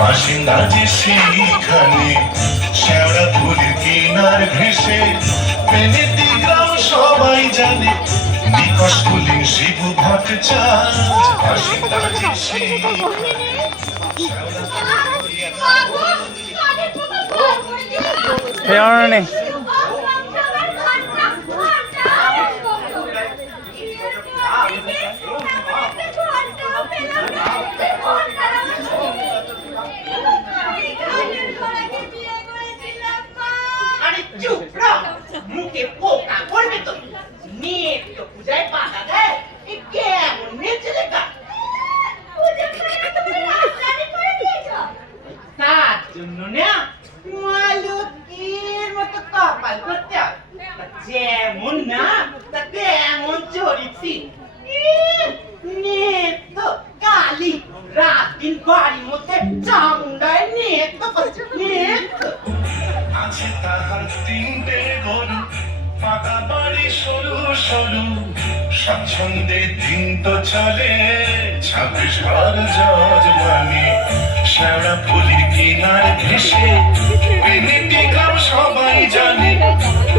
বাসিন্দা যে সেইখানে শেওড়া ফুলের কিনার ঘেঁষে পেনেটি গ্রাম সবাই জানে বিকশ কুলীন শিবু ভট্টাচার্য বাসিন্দা যে সেইখানে মুখে পোকা করবে তো মেয়ে তো পূজায় বাধা দেয় কেমন মেয়ে ছেলে তার জন্য না মালুকির মতো কপাল করতে হবে যেমন না তা তেমন চরিত্রী নেত কালি রাত দিন বাড়ির মধ্যে চামুন্ডায় নেত নেত আছে তাহার তিনটে গরু পাকা বাড়ি সরু সরু স্বচ্ছন্দে দিন তো চলে 26 ঘর যজমানি শেওড়া ফুলের কিনার ঘেঁষে পেনেটি গ্রাম সবাই জানে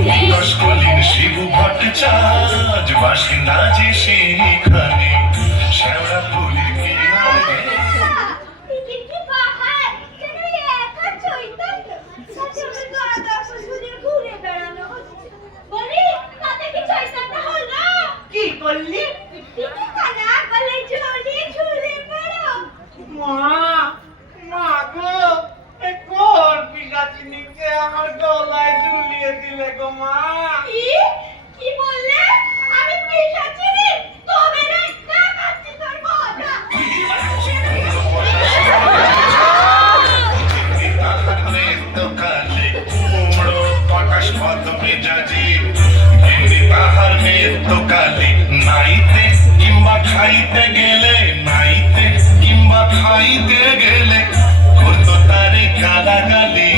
বিকশ কুলীন শিবু ভট্টাচার্য বাসিন্দা যে সেইখানে শেওড়া ফুলের কিনার কি করলি মা গো কোন পিসাচিনিকে আমার গলায় ঝুলিয়ে দিলে গো মা কি বললে আমি পিসাচিনি তবে না দেখাচ্ছি তোর মজা নাইতে কিংবা খাইতে গেলে নাইতে কিংবা খাইতে গেলে করতো তারে গালাগালি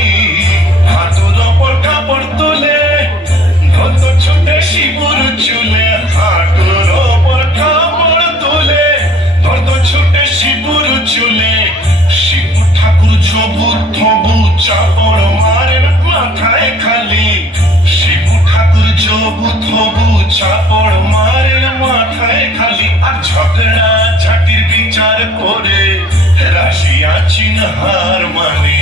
হাঁটুর ওপর কাপড় তুলে ধরতো ছুটে শিবুর চুলে হাঁটুর ওপর কাপড় তুলে ধরতো ছুটে শিবুর চুলে শিবু ঠাকুর ছবু থবু চাপড় মারে মাথায় খালি শিবু ঠাকুর ছবু থবু চাপড় মারে মাথায় খালি আর ঝগড়া ঝাটির বিচার করে রাশিয়া চীন হার মানে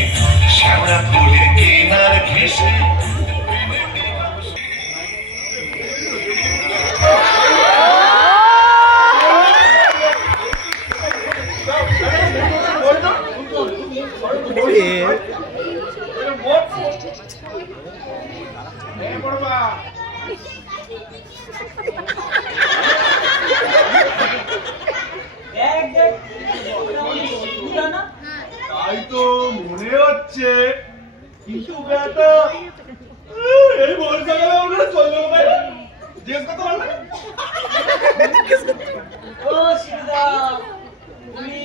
শেওড়া ফুলের কিনার ঘেঁষে তাই তো মনে হচ্ছে কিন্তু বেটা এই বর্ষাকালে আমরা চলবে বাইরে জিজ্ঞেস করতে পারবে ও শিবদা তুমি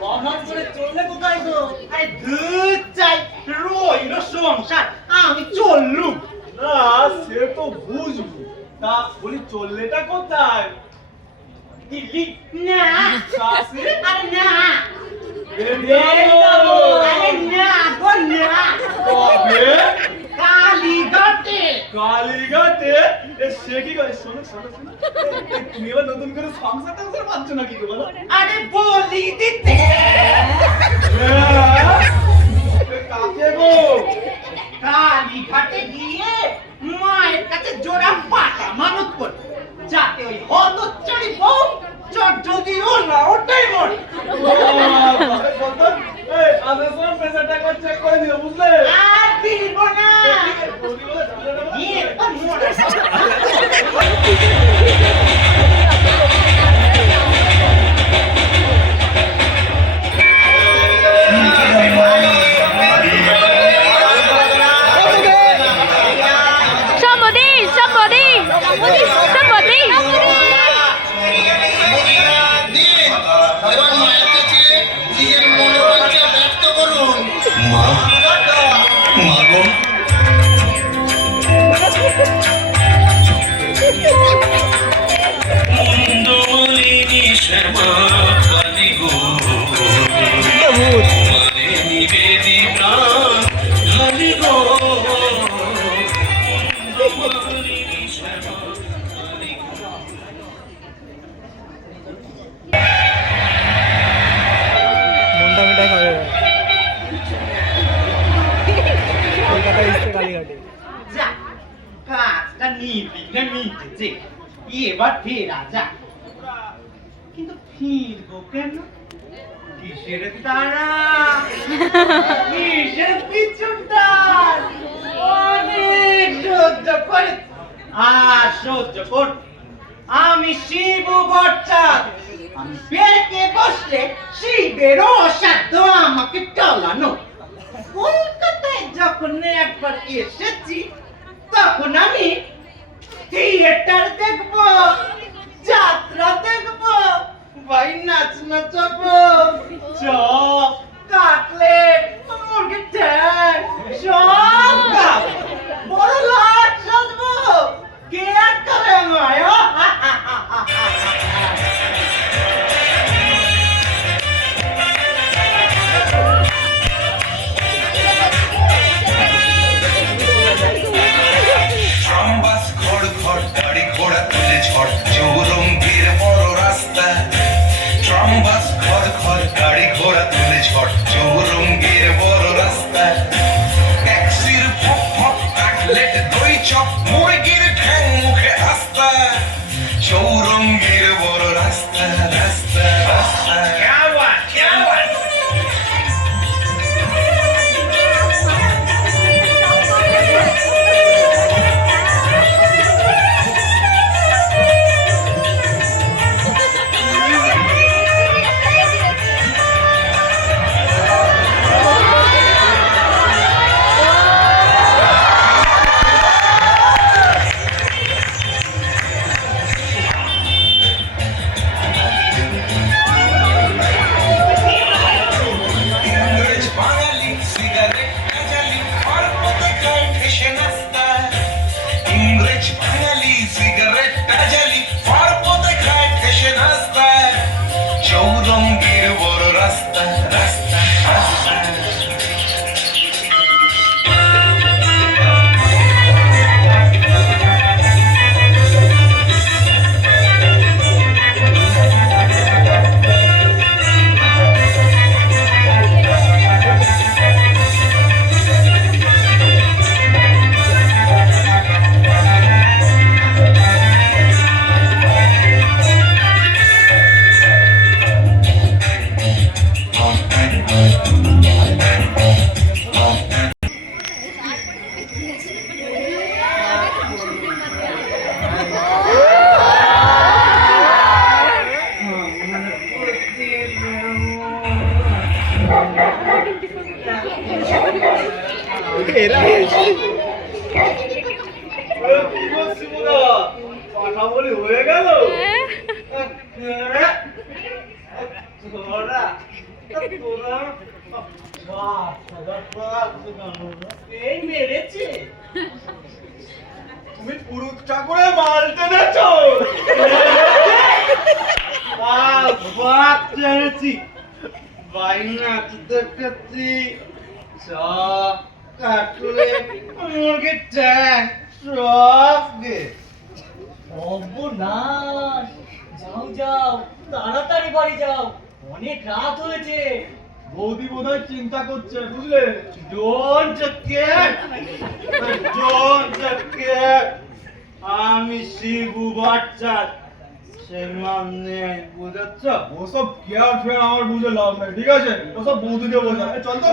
বহন করে চললে কোথায় গো আরে দুধ চাই রইল সংসার আমি চললুম না সে তো বুঝবো তা বলি চললেটা কোথায়? দিল্লি না কাশি? আরে না বৃন্দাবন? আরে না গো না তবে কালীঘাটে কালীঘাটে? সে কি করে? শোনো শোনো শোনো, তুমি এবার নতুন করে সংসার টাংসার পাচ্ছ নাকি গো বলো? আরে বলি দিতে কাকে গো? কালীঘাটে গিয়ে মায়ের কাছে জোড়া পাটা মানত করে যাতে ওই হতচ্ছাড়ি বউ যদিও না ওটাই মরে আসার সময় প্রেসারটা করে চেক করে দিও, বুঝলে? আর দিব না নিয়ে তো মরে এবার মায়ের কাছে নিজের মনোবাঞ্ছা ব্যক্ত করুন। মা মা গো মন্দমালিনী শ্যামা কালী গো মানে নিবেদিতা কালী গো মন্দমালিনী শ্যামা কালী গো। মনটা মিঠাই খাবে কলকাতায় এসছে কালীঘাটে। যা কাজটা নিবিঘ্নে মিটেছে এবার ফেরা যা কিন্তু ফিরবো কেন কিসের তারা কিসের পিছনটার অনেক সহ্য করে আর সহ্য কর আমি শিব বচ্চার আমি পেটে বসলে শিবেরও অসাধ্য আমাকে টলানো কলকাতায় যখন একবার এসেছি তখন আমি থিয়েটার দেখবো যাত্রা দেখবো ভাই নাচ নাচাবো চপ কাটলেট মুরগির ঠ্যাং সব খাবো বড় লাট সাজবো কে আটকাবে আমায় ট্রামবাস ঘড় ঘড় গাড়ি ঘোড়া তুলে ঝড় চৌরঙ্গীর বড় রাস্তা ট্রামবাস ঘড় ঘড় গাড়ি ঘোড়া তুলে ঝড় চৌরঙ্গীর বড় রাস্তা ট্যাক্সির ফক ফক কাটলেট দই চপ মুরগির ঠ্যাং মুখে আস্তা চৌরঙ্গীর বড় রাস্তা রাস্তা রাস্তা ইংরেজ বাঙালি সিগারেট কাজালি পার্বতে খায় ঠেসে নাস্তা ইংরেজ বাঙালি সিগারেট কাজালি পার্বতে খায় ঠেসে নাস্তা চৌরঙ্গীর বড় রাস্তা রাস্তা রাস্তা এরা কি করছি মোরা? পাঠা বলি হয়ে গেল? তোরা তোরা 5,000 টাকা এই মেরেছে তুমি পুরুত ঠাকুরে মাল টেনেছো। বাপ টেনেছি, বাইনা দেখেছি, কাটলে মুরগির ট্যাং সব গে। সর্বনাশ! যাও যাও, তাড়াতাড়ি বাড়ি যাও, অনেক রাত হয়েছে। বৌদি বোধহয় চিন্তা করছে, বুঝলে? Don't get, don't get. আমি শিবু বাচ্চা, সে মানে বুঝেছ? ওসব কেয়ার ফেয়ার আমার বুঝে লাভ নাই, ঠিক আছে? ওসব বৌদিকে বোঝা। চল তো।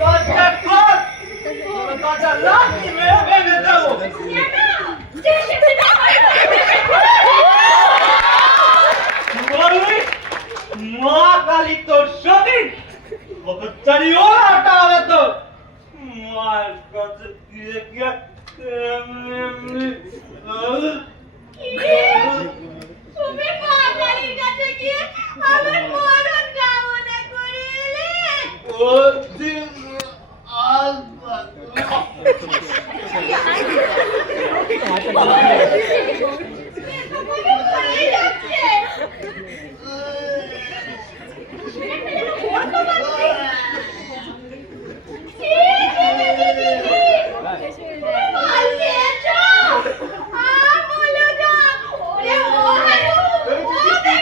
দরজা খোল, দরজা লাগিয়ে মেরে ভেঙে দেবো। বলবি মা কালী তোর সতীন চারি ওটা হবে তো মার কাছে গিয়ে গিয়ে এমনি এমনি তুমি বাঙালির কাছে গিয়ে আমার মরণ কামনা করে এলে। ও দিন আলবা তোমাকে ভুলে যাচ্ছে।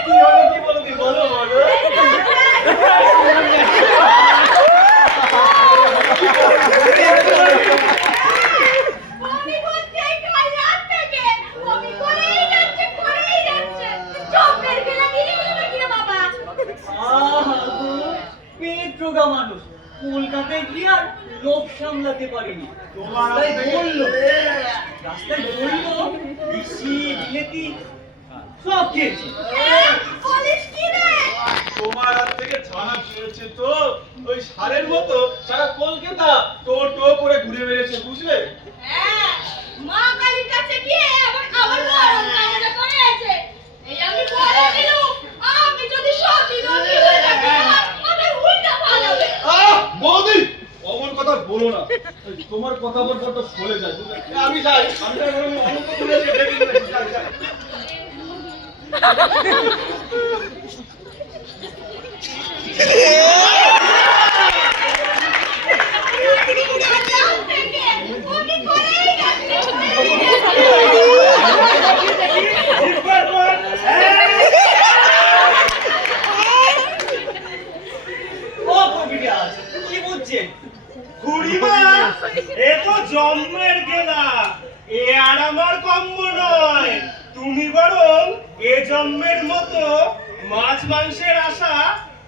কি হলো কি বলবি বলো বলো পেট্রোগা মানুষ কলকাতায় গিয়ে আর লোভ সামলাতে পারিনি। রাস্তায় বললো বেশি বিলেতি সব খেয়েছি। তোমার হাত থেকে ছানা পেয়েছে তো ওই সারের মতো সারা কলকাতা টো টো করে ঘুরে বেড়েছে, বুঝলে? মা কালীর কাছে গিয়ে আবার আমার মরণ কামনা করেছে। এই আমি বলে দিলুম, আমি যদি সত্যি নদী হয়ে থাকি আমার উল্টা পালাবে। বৌদি অমন কথা বলো না, তোমার কথা বলতে তো চলে যায়, বুঝলে? আমি যাই, আমি যাই, অনেক তো ভুলে গেছি, যাই, যাই। কি বুঝছেন? খুড়িমা এ তো জন্মের গেলা, এ আর আমার কম্ব নয়। তুমি বরং এ জন্মের মতো মাছ মাংসের আশা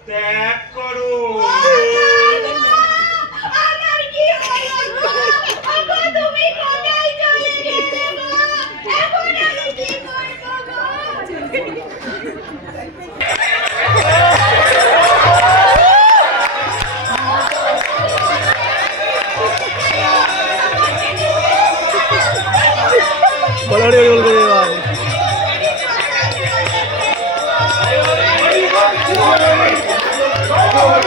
ত্যাগ করো। আমার কি হলো গো? এখন তুমি কোথায় চলে গেলে গো? এখন আমি কি করবো গো? বলারে বল করে এবার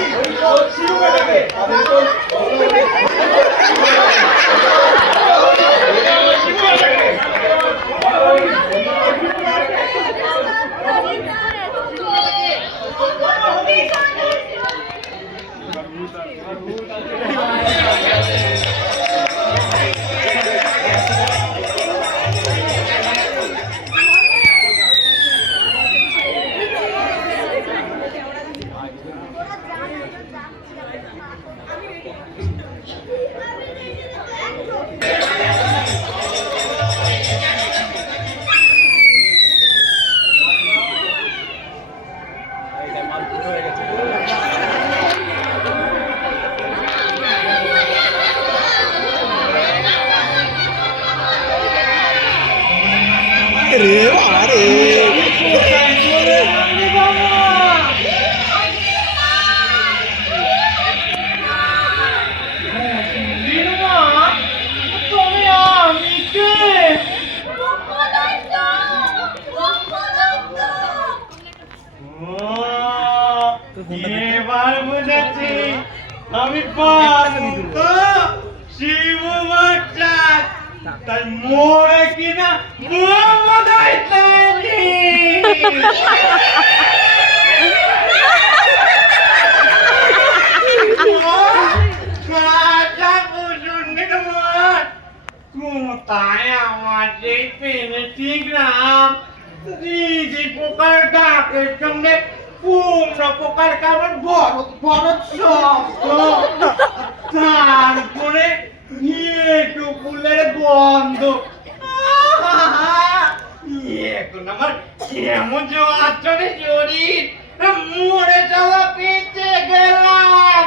রে আরে তুমি আমি কে? এবার বুঝেছি আমি পারবো শিব মাস্টার তাই মোড়ে কিনা মোহাম্মদ আইতানি কোথায় আমার সেই পেনেটি গ্রাম দিদি পোকার ডাকের সঙ্গে কুমড়ো পোকার কারণ বড় বড় শব্দ তারপরে একটু ফুলের গন্ধ এখন আমার কেমন জোয়ারে শরীর মরে যাওয়া বেঁচে গেলাম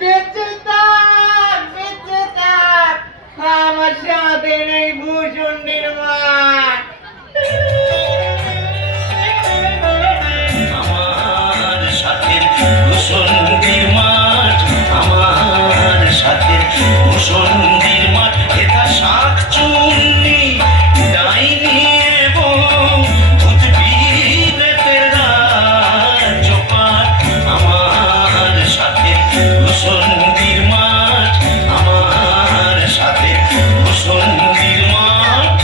বেঁচে থাক আমার সাথে নেই ভূষণ নির্মাণ আমার সাথে ভূষণের মাঠ আমার সাথে ভূষণের মাঠ এটা শাক চুন্নি ডাইনি এবং উদ্ভিদের রাজ্যপাল আমার সাথে ভূষণের মাঠ আমার সাথে ভূষণের মাঠ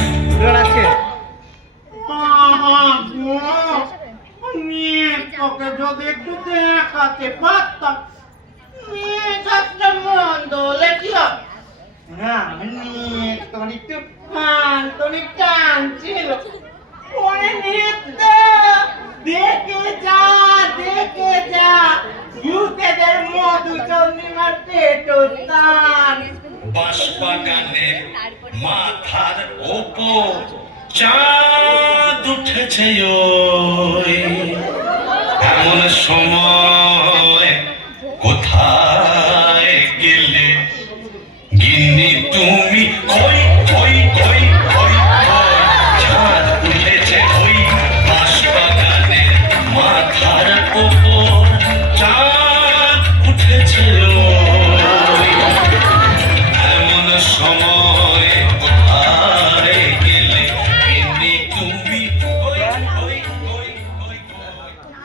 তোকে যদি একটু দেখাতে পারতাম মেয়েটা মন্দ হলে কি হবে তোর একটু আন্তরিক টান ছিল পরে নৃত্য দেখে যা ভূতেদের মধুচন্দ্রিমার পেটো টান বাঁশবাগানের মাথার ওপর চাঁদ উঠেছে ওই এমন সময় কোথায় গেলে গিন্নি তুমি কই কই কই কই কই চাঁদ উঠেছে ওই বাঁশবাগানের মাথার ওপর চাঁদ উঠেছে ওই এমন সময় কোথায় গেলে গিন্নি তুমি কই কই কই কই কই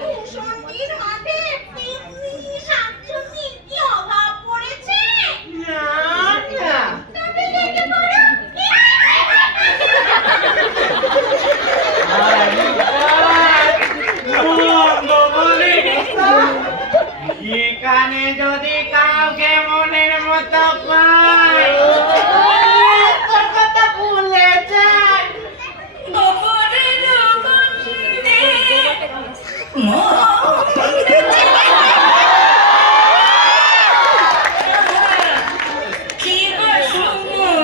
ভূষণটির মাঠে তেমনি শাকসবজির কি অভাব পড়েছে? তবে দেখে পড়ো। এখানে যদি কাউকে মনের মতো পাই তোর কথা ভুলে যায় গোবরের গন্ধে কি সুমধুর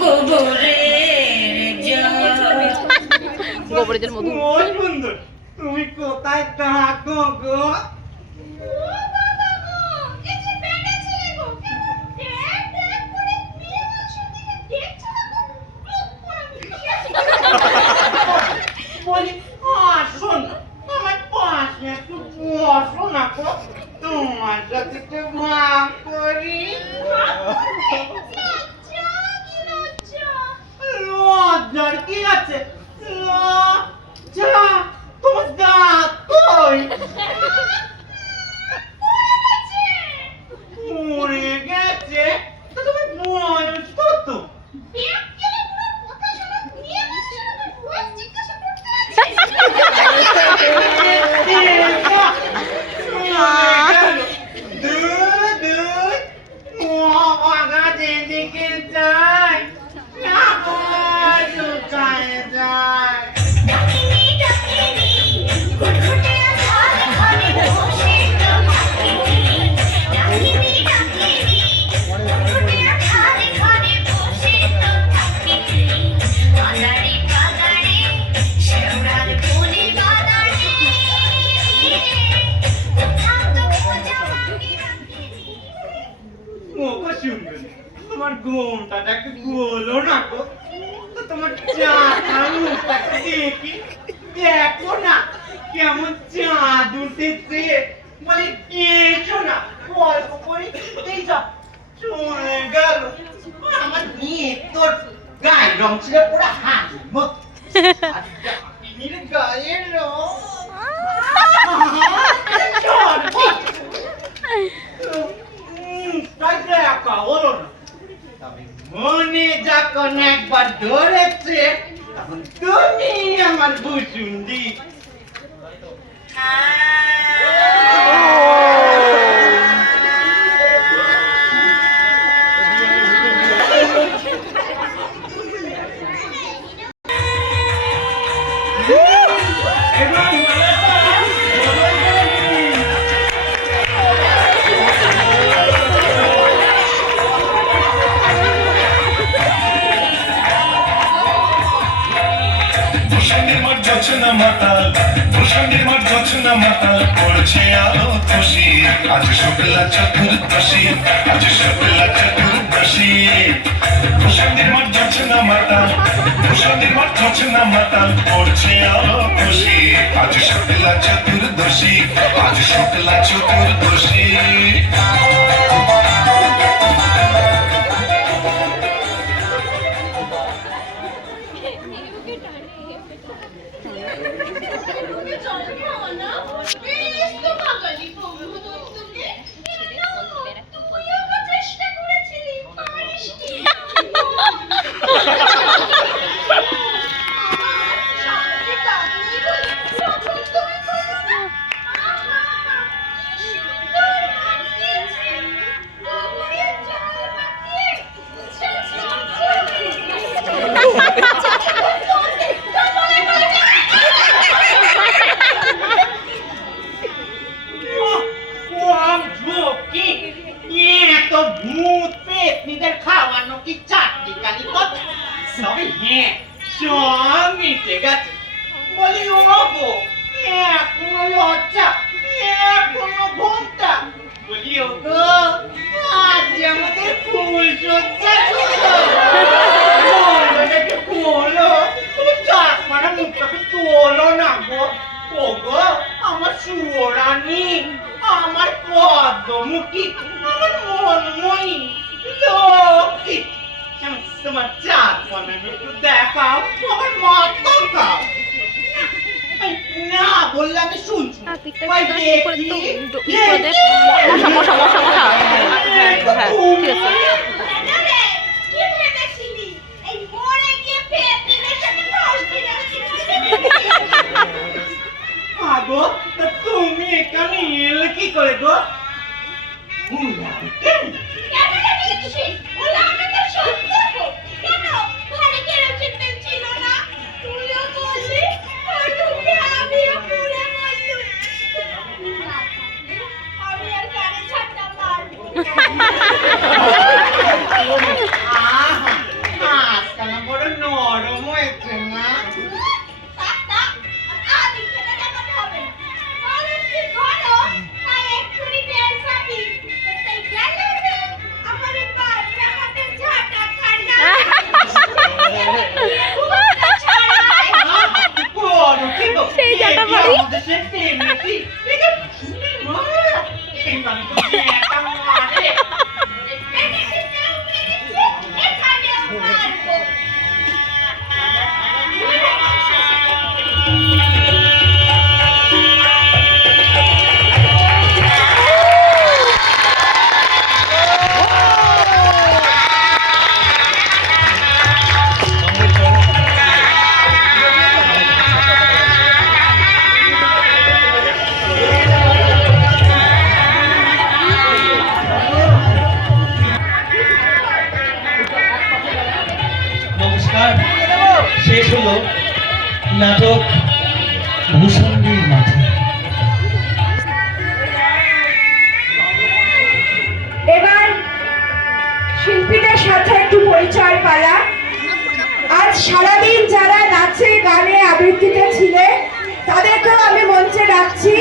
গোবরের জল। গোবরের জল মধু ওই সুন্দর তুমি কোথায় থাকো গো বলি আসুন আমার পাশে একটু বসো না গো তোমার সাথে একটু ভাগ করি লজ্জার কি আছে লজ্জা তোমার দাঁত কই কথাটা একটু বলো না গো। তো তোমার চাটা মুখটাকে দেখি, দেখো না কেমন চাঁদ উঠেছে। বলে এসো না গল্প করি। এই যা চলে গেল। আমার মেয়ে তোর গায়ের রং ছিল পুরো হাঁড়ির মতো। আর ডাকিনীর গায়ের রং তাই দেখা হলো না। তবে মনে যখন একবার ধরেছে তখন তুমি আমার ভুসুন্ডি। জোছনা মাতাল ভূষণের মাঠ জোছনা মাতাল পড়ছে আলো খুশি আজ শুক্লা চতুর্দশী আজ শুক্লা চতুর্দশী ভূষণের মাঠ জোছনা মাতাল ভূষণের মাঠ জোছনা মাতাল পড়ছে আলো খুশি আজ শুক্লা চতুর্দশী আজ শুক্লা চতুর্দশী খাওয়ানো কি চাকরি কালি কথা সবে হ্যাঁ সব মিটে গেছে। বলি ও গো এখনো লজ্জা এখনো ঘুমটা। বলি ও গো আজ আমাদের ফুল সজ্জা খোলো চাক মারা মুখটাকে তোলো না গো। ও গো আমার সুরানি আমার পদ্মমুখী আমার মনময়ী লক্ষ্মী তোমার চাঁদ বানানো একটু দেখাও আমার মাথা খাও না বললে আমি শুনছি। তুমি এখানে এলে কি করে গো? বড় নরম হয়েছে না? সেই জাটা বাড়ি শেষ হলো নাটক ভূষণের মাঠে। এবার শিল্পীদের সাথে একটু পরিচয় পালা। আজ সারাদিন যারা নাচে গানে আবৃত্তিতে ছিলেন তাদেরকেও আমি মঞ্চে ডাকছি।